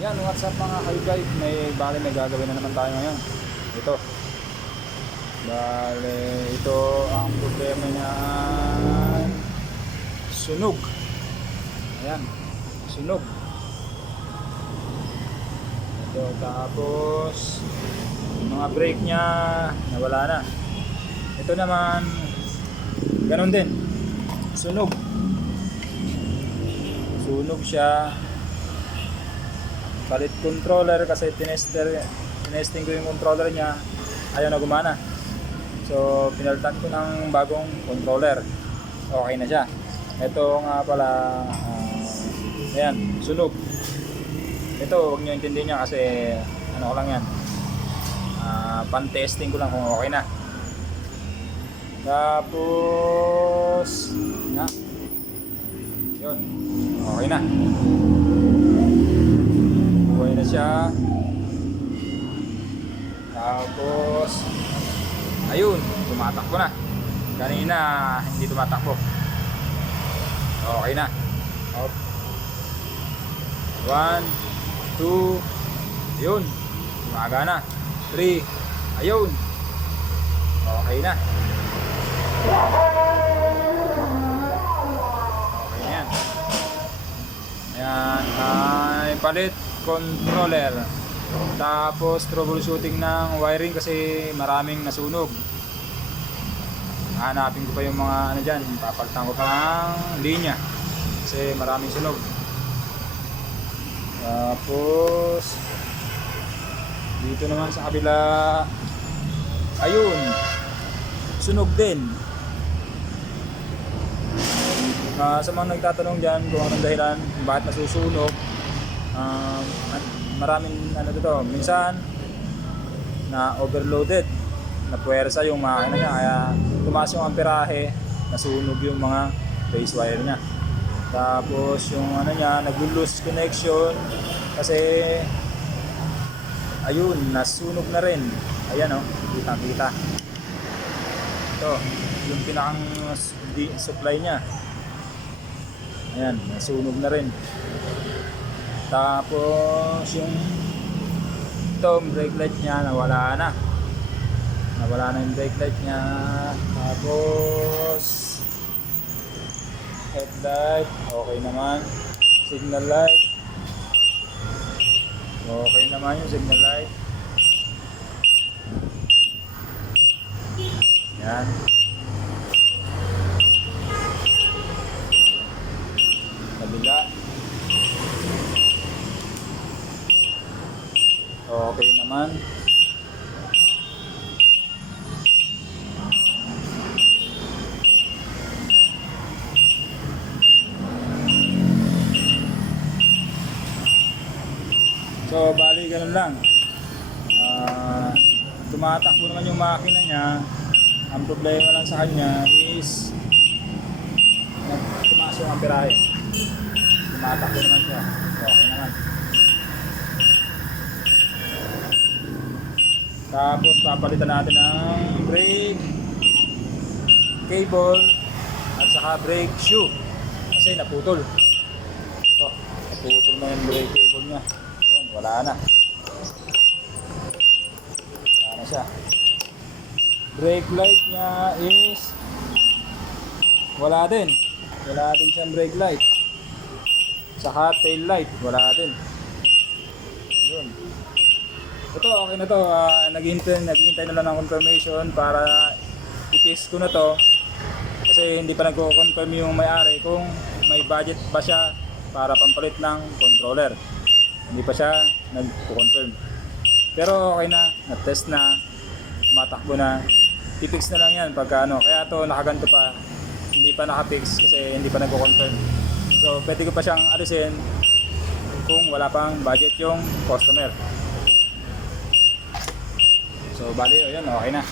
Yan, what's up mga kaibay? May gagawin na naman tayo ngayon. Ito. Bale, ito ang problema niya. Sunog. Ayan, sunog. Ito, tapos yung mga brake niya nawala na. Ito naman, ganun din. Sunog. Sunog siya. Palit controller kasi tinesting ko yung controller niya, ayaw na gumana. So pinalitan ko ng bagong controller, okay na siya. Ito nga pala, ayan, sunog. Ito huwag nyo intindihin niya kasi ano ko lang yan, pan-testing ko lang kung okay na. Tapos nga, yun, okay na. Okay na siya. Tapos ayun, tumatakbo na. Kanina hindi tumatakbo. Okay na. Up. 1, 2, ayun, tumaga na. 3, ayun, okay na. Okay na yan. Ayan, ay palit controller. Tapos troubleshooting ng wiring kasi maraming nasunog. Hanapin ko pa yung mga ano dyan, papalitan ko pa ng linya kasi maraming sunog. Tapos dito naman sa kabila, ayun, sunog din. Sa mga nagtatanong dyan kung anong dahilan bakit nasusunog, maraming ano dito, minsan na overloaded, na puwersa yung makina niya kaya tumaas yung amperahe, nasunog yung mga base wire niya. Tapos yung ano niya, nag-lose connection kasi ayun, nasunog na rin. Ayan o, kita-kita. Ito, yung pinakang supply niya. Ayan, nasunog na rin. Tapos yung itong brake light niya nawala na. Nawala na yung brake light niya. Tapos headlight, okay naman. Signal light, okay naman yung signal light. Yan. Kabila, okay naman. So bali ganun lang. Tumatakbo naman yung makina niya. Ang problema lang sa kanya is tumaas yung amperahe. Tumatakbo naman siya. Okay naman. Tapos papalitan natin ng brake cable at saka brake shoe kasi naputol. Ito, naputol na yung brake cable niya. Ayan, wala na. Wala na siya. Brake light niya is wala din. Wala din siyang brake light. Saka tail light, wala din. Yun. Ito, okay na to. Naghihintay na lang ng confirmation para i-test ko na to. Kasi hindi pa nagko-confirm yung may-ari kung may budget ba siya para pampalit ng controller. Hindi pa siya nagko-confirm. Pero okay na, na-test na, tumatakbo na. I-fix na lang yan pagka ano. Kaya to nakaganto pa, hindi pa naka-fix kasi hindi pa nagko-confirm. So pwede ko pa siyang alisin kung wala pang budget yung customer. So bali, ayan, okay na.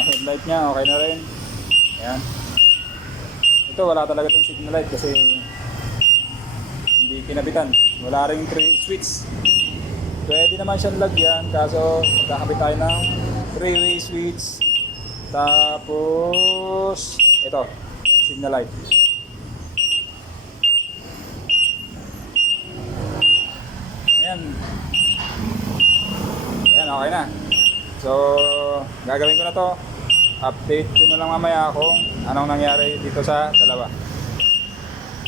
Headlight niya, okay na rin. Ayan. Ito, wala talaga itong signal light kasi hindi kinabitan. Wala rin switch. Pwede naman siyang lagyan, kaso magkakabit tayo ng 3-way switch. Tapos, ito, signal light. Yan. Yan, okay na. So, gagawin ko na to. Update ko na lang mamaya kung anong nangyari dito sa dalawa.